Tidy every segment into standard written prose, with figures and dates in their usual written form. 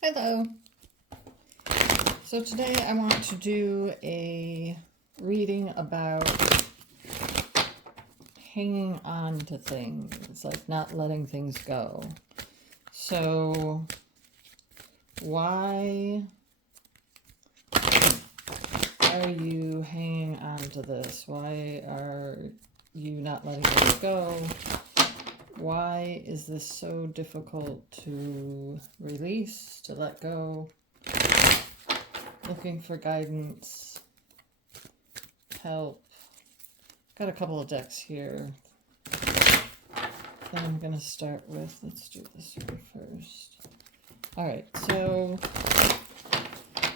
Hello. So today I want to do a reading about hanging on to things, like not letting things go. So why are you hanging on to this? Why are you not letting this go? Why is this so difficult to release, to let go? Looking for guidance, help. Got a couple of decks here that I'm going to start with. Let's do this one first. All right, so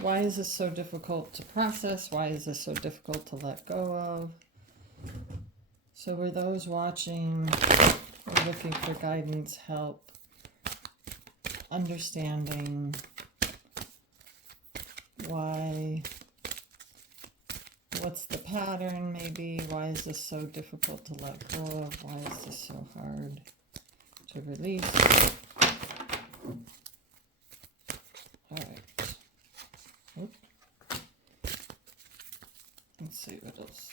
why is this so difficult to process? Why is this so difficult to let go of? So for those watching or looking for guidance, help, understanding why, what's the pattern maybe? Why is this so difficult to let go of? Why is this so hard to release? All right. Oop. Let's see what else.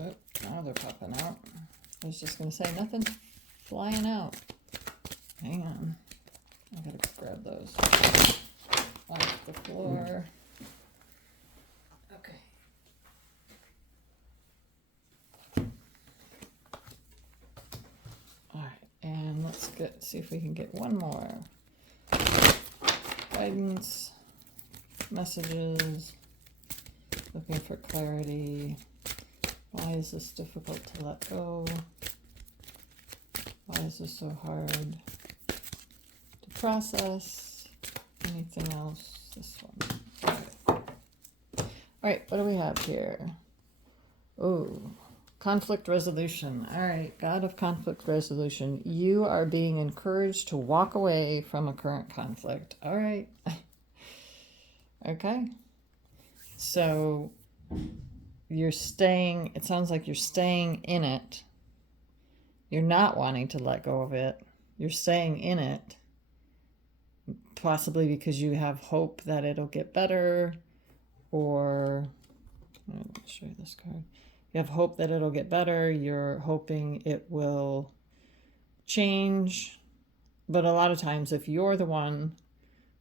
Oh, now they're popping out. I was just going to say nothing's flying out. Hang on. I gotta grab those off the floor. Okay. All right, and let's see if we can get one more. Guidance, messages, looking for clarity. Why is this difficult to let go? Why is this so hard to process? Anything else? This one. All right, what do we have here? Oh, conflict resolution. All right, God of conflict resolution. You are being encouraged to walk away from a current conflict. All right. Okay. So you're staying, it sounds like you're staying in it. You're not wanting to let go of it. You're staying in it, possibly because you have hope that it'll get better, or let me show you this card. You have hope that it'll get better. You're hoping it will change. But a lot of times, if you're the one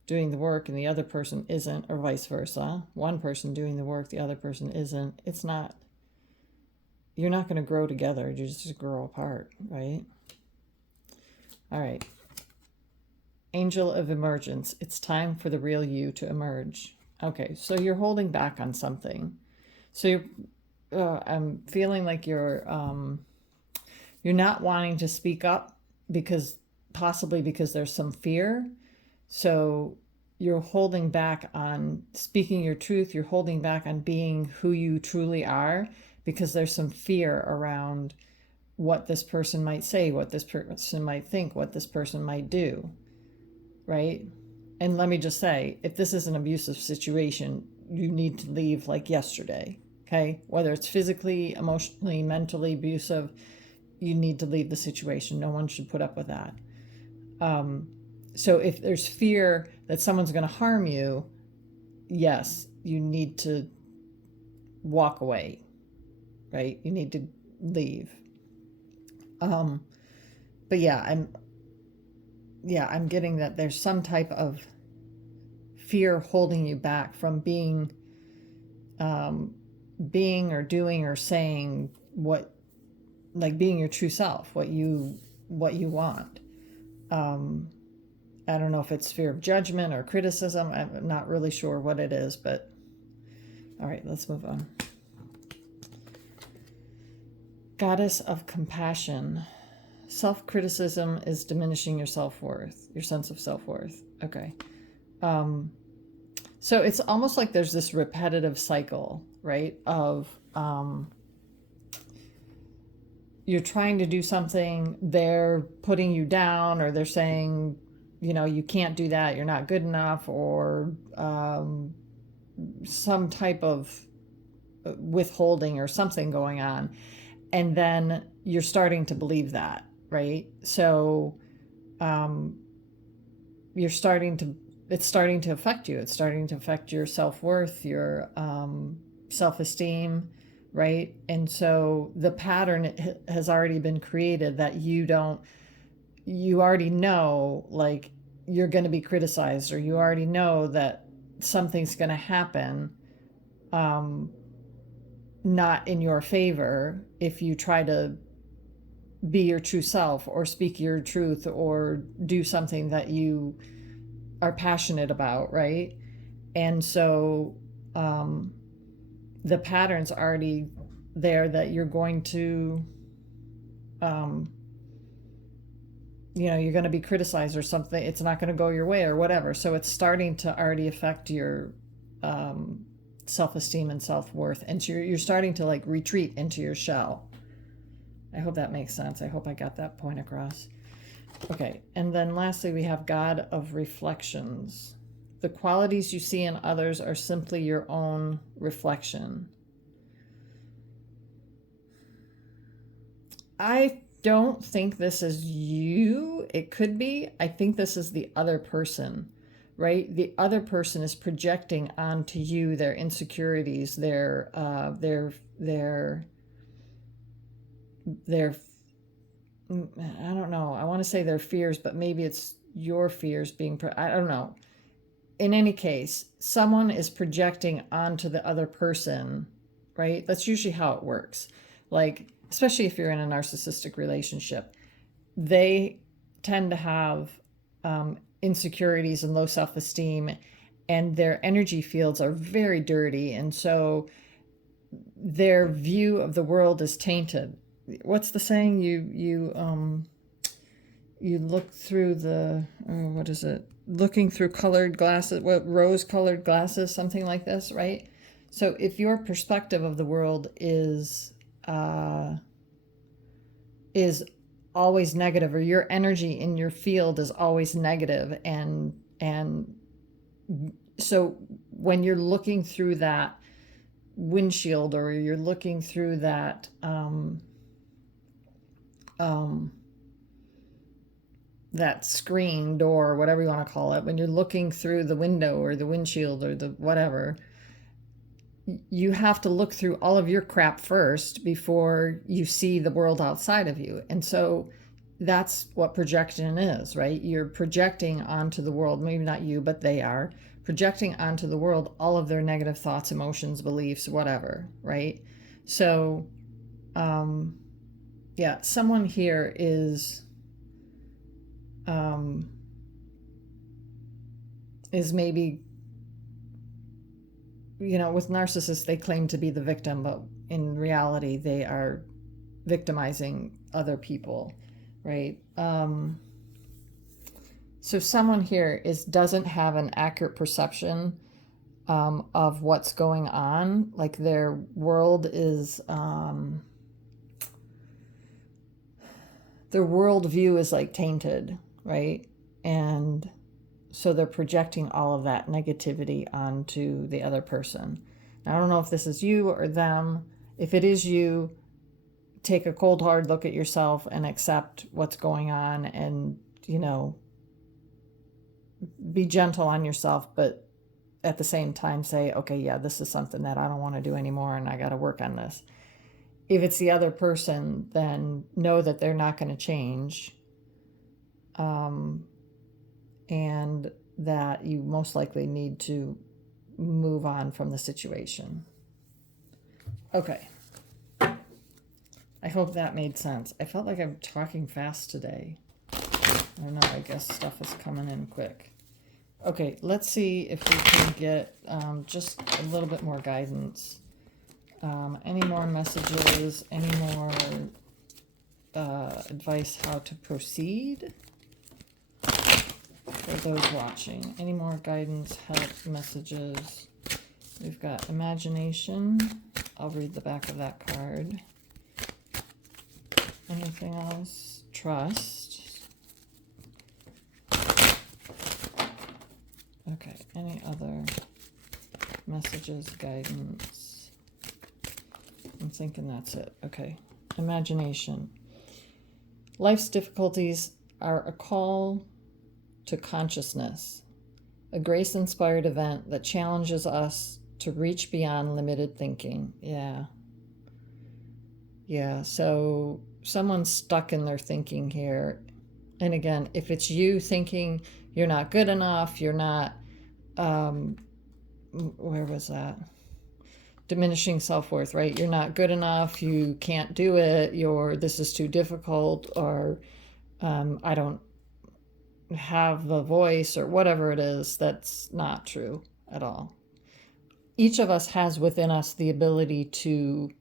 doing the work and the other person isn't, or vice versa, one person doing the work, the other person isn't, it's not, you're not going to grow together. You just grow apart, right? All right. Angel of emergence. It's time for the real you to emerge. Okay, so you're holding back on something. So I'm feeling like you're not wanting to speak up because possibly because there's some fear. So you're holding back on speaking your truth. You're holding back on being who you truly are because there's some fear around what this person might say, what this person might think, what this person might do, right? And let me just say, if this is an abusive situation, you need to leave like yesterday, okay? Whether it's physically, emotionally, mentally abusive, you need to leave the situation. No one should put up with that. So if there's fear that someone's going to harm you, yes, you need to walk away, right? You need to leave. But yeah, I'm getting that there's some type of fear holding you back from being or doing or saying what, like being your true self, what you want. I don't know if it's fear of judgment or criticism. I'm not really sure what it is, but all right, let's move on. Goddess of compassion. Self-criticism is diminishing your self-worth, your sense of self-worth. Okay. So it's almost like there's this repetitive cycle, right? Of you're trying to do something, they're putting you down, or they're saying, you know, you can't do that, you're not good enough, or some type of withholding or something going on. And then you're starting to believe that, right? So it's starting to affect you. It's starting to affect your self-worth, your self-esteem, right? And so the pattern has already been created that you already know, like, you're going to be criticized, or you already know that something's going to happen not in your favor if you try to be your true self or speak your truth or do something that you are passionate about, right? And so the pattern's already there that you're going to you're going to be criticized or something. It's not going to go your way or whatever. So it's starting to already affect your self-esteem and self-worth, and so you're starting to like retreat into your shell. I hope that makes sense. I hope I got that point across. Okay, and then lastly we have God of reflections. The qualities you see in others are simply your own reflection. I don't think this is you. It could be. I think this is the other person, right? The other person is projecting onto you their insecurities, their I don't know. I want to say their fears, but maybe it's your fears being, I don't know. In any case, someone is projecting onto the other person, right? That's usually how it works. Like, especially if you're in a narcissistic relationship, they tend to have insecurities and low self-esteem, and their energy fields are very dirty. And so their view of the world is tainted. What's the saying? You look through the, what is it? Looking through colored glasses, rose-colored glasses, something like this, right? So if your perspective of the world is always negative, or your energy in your field is always negative, and so when you're looking through that windshield, or you're looking through that that screen door, whatever you want to call it, when you're looking through the window or the windshield or the whatever, you have to look through all of your crap first before you see the world outside of you. And so that's what projection is, right? You're projecting onto the world, maybe not you, but they are projecting onto the world all of their negative thoughts, emotions, beliefs, whatever, right? So yeah, someone here is maybe, with narcissists, they claim to be the victim, but in reality, they are victimizing other people, right? So someone here doesn't have an accurate perception of what's going on. Like, their world is, their worldview is like tainted, right? And so they're projecting all of that negativity onto the other person. Now, I don't know if this is you or them. If it is you, take a cold, hard look at yourself and accept what's going on, and, be gentle on yourself, but at the same time say, okay, yeah, this is something that I don't want to do anymore, and I got to work on this. If it's the other person, then know that they're not going to change. And that you most likely need to move on from the situation. Okay. I hope that made sense. I felt like I'm talking fast today. I don't know, I guess stuff is coming in quick. Okay, let's see if we can get just a little bit more guidance. Any more messages, any more advice how to proceed? For those watching, any more guidance, help, messages? We've got imagination. I'll read the back of that card. Anything else? Trust. Okay, any other messages, guidance? thinking that's it. Okay. Imagination. Life's difficulties are a call to consciousness, a grace-inspired event that challenges us to reach beyond limited thinking. Yeah, so someone's stuck in their thinking here. And again, if it's you thinking you're not good enough, you're not, where was that? Diminishing self-worth, right? You're not good enough, you can't do it, this is too difficult, or I don't have the voice, or whatever it is. That's not true at all. Each of us has within us the ability to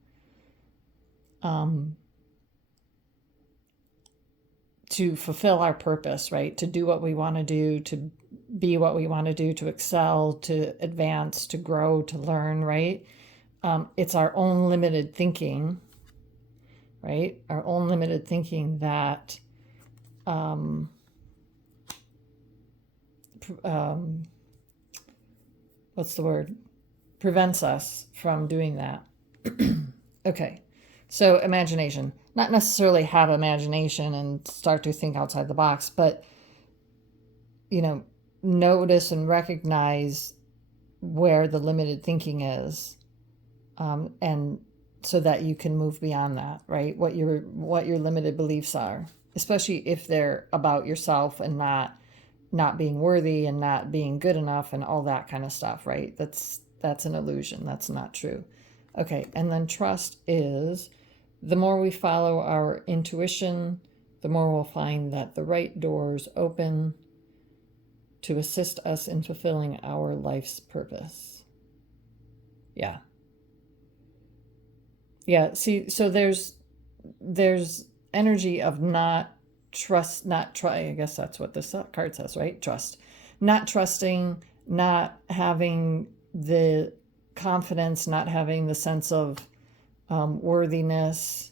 fulfill our purpose, right? To do what we want to do, to be what we want to do, to excel, to advance, to grow, to learn, right? It's our own limited thinking, right? Our own limited thinking that what's the word? Prevents us from doing that. Okay. So imagination, not necessarily have imagination and start to think outside the box, but, notice and recognize where the limited thinking is, and so that you can move beyond that, right? What your limited beliefs are, especially if they're about yourself and not being worthy and not being good enough and all that kind of stuff, right? That's an illusion. That's not true. Okay, and then trust is, the more we follow our intuition, the more we'll find that the right doors open to assist us in fulfilling our life's purpose. Yeah. See, so there's energy of not trust, I guess that's what this card says, right? Trust. Not trusting, not having the confidence, not having the sense of worthiness,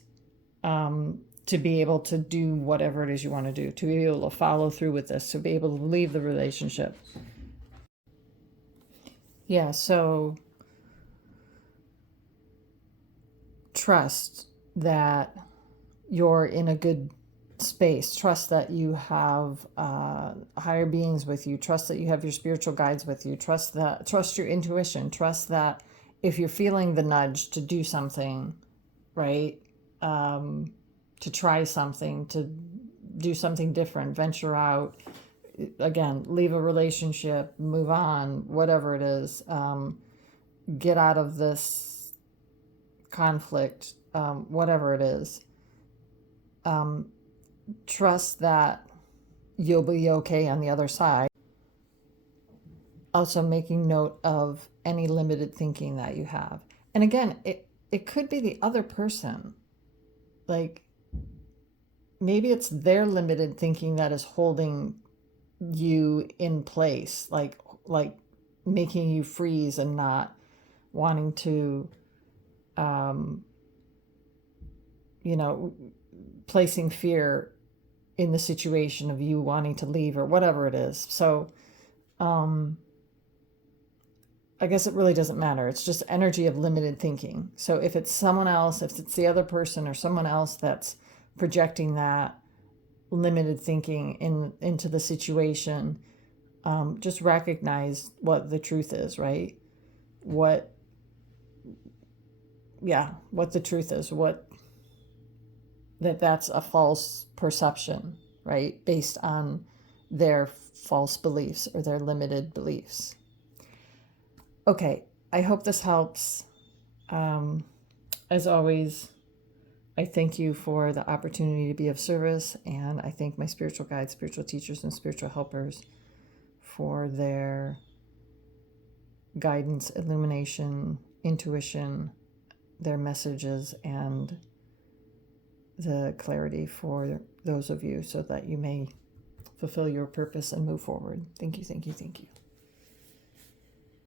to be able to do whatever it is you want to do, to be able to follow through with this, to be able to leave the relationship. Yeah, so trust that you're in a good space. Trust that you have higher beings with you. Trust that you have your spiritual guides with you. Trust your intuition. Trust that if you're feeling the nudge to do something, right? To try something, to do something different, venture out, again, leave a relationship, move on, whatever it is, get out of this conflict, whatever it is. Trust that you'll be okay on the other side. Also making note of any limited thinking that you have. And again, it could be the other person. Like, maybe it's their limited thinking that is holding you in place, like making you freeze and not wanting to, placing fear in the situation of you wanting to leave or whatever it is. So, I guess it really doesn't matter. It's just energy of limited thinking. So if it's someone else, if it's the other person or someone else that's projecting that limited thinking into the situation, just recognize what the truth is, right? What the truth is, that's a false perception, right? Based on their false beliefs or their limited beliefs. Okay, I hope this helps. As always, I thank you for the opportunity to be of service, and I thank my spiritual guides, spiritual teachers, and spiritual helpers for their guidance, illumination, intuition, their messages, and the clarity for those of you so that you may fulfill your purpose and move forward. Thank you, thank you, thank you.